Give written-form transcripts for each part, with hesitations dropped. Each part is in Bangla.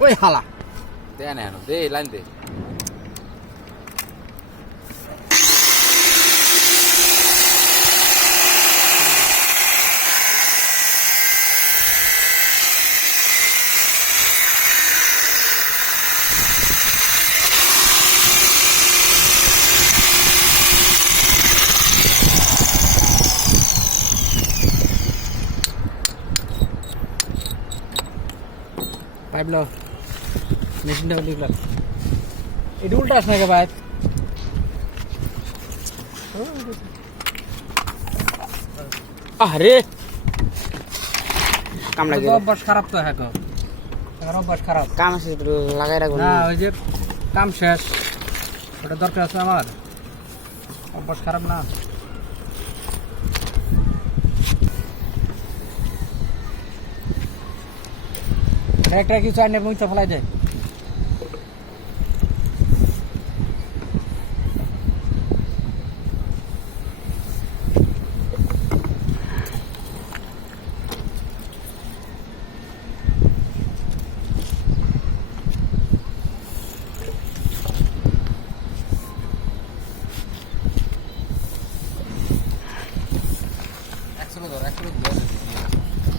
ওই হালা দে না দে লাইন দে পাইপ লো মেশিনটা উল্টা এটা উল্টা আস না কে ভাই আরে কাম লাগে অভ্যাস খারাপ তো হ্যাঁ অভ্যাস খারাপ কাম আছে লাগাই রাখবো না ওই যে কাম শেষ ওটা দরকার আছে আমার অভ্যাস খারাপ না একটা কিছু আইনের মুইতে ফেলাই দেয়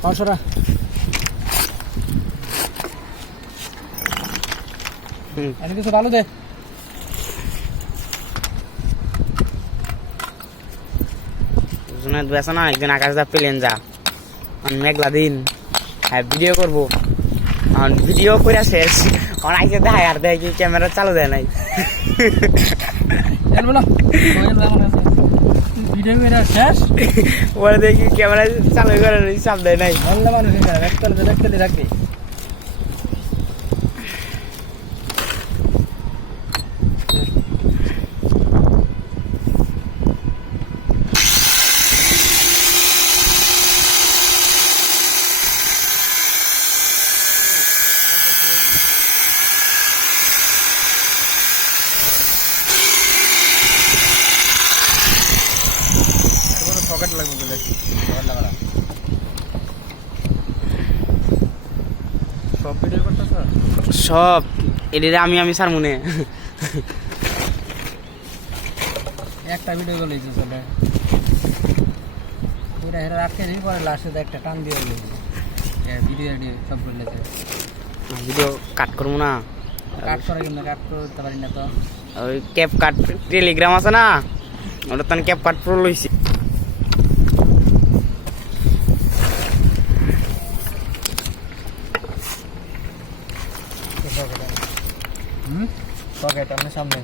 পাঁচশোটা এনে কিছু ভালো দে জুনায়েদ বেসা না একদিন আকাশ দা প্লেন যা মেঘলা দিন হ্যাঁ ভিডিও করবো ভিডিও করে শেষ আমার আইসে দেখায় আর দেয় কি ক্যামেরা চালু দেয় নাই ভিডিও করে শেষ ওরা দেখি ক্যামেরা চালু করে চাপ দেয় নাই ভালো মানুষ দেখতে রাখবি পকেট লাগবে বলে পকেট লাগালা সব ভিডিও করতেছ সব এদিকে আমি স্যার মনে একটা ভিডিও গুলো লিখে চলে পুরা হেরা রাখে নি পরে লাস্টে একটা টান দিয়ে লিখে ভিডিও সব করে লেখে ভিডিও কাট করবো না কাট করে কিন্তু কাট করতে পারি না তো ওই ক্যাপ কাট টেলিগ্রাম আছে না ওটা তো ক্যাপ কাট প্রো লইছি পকেট আমার সামনে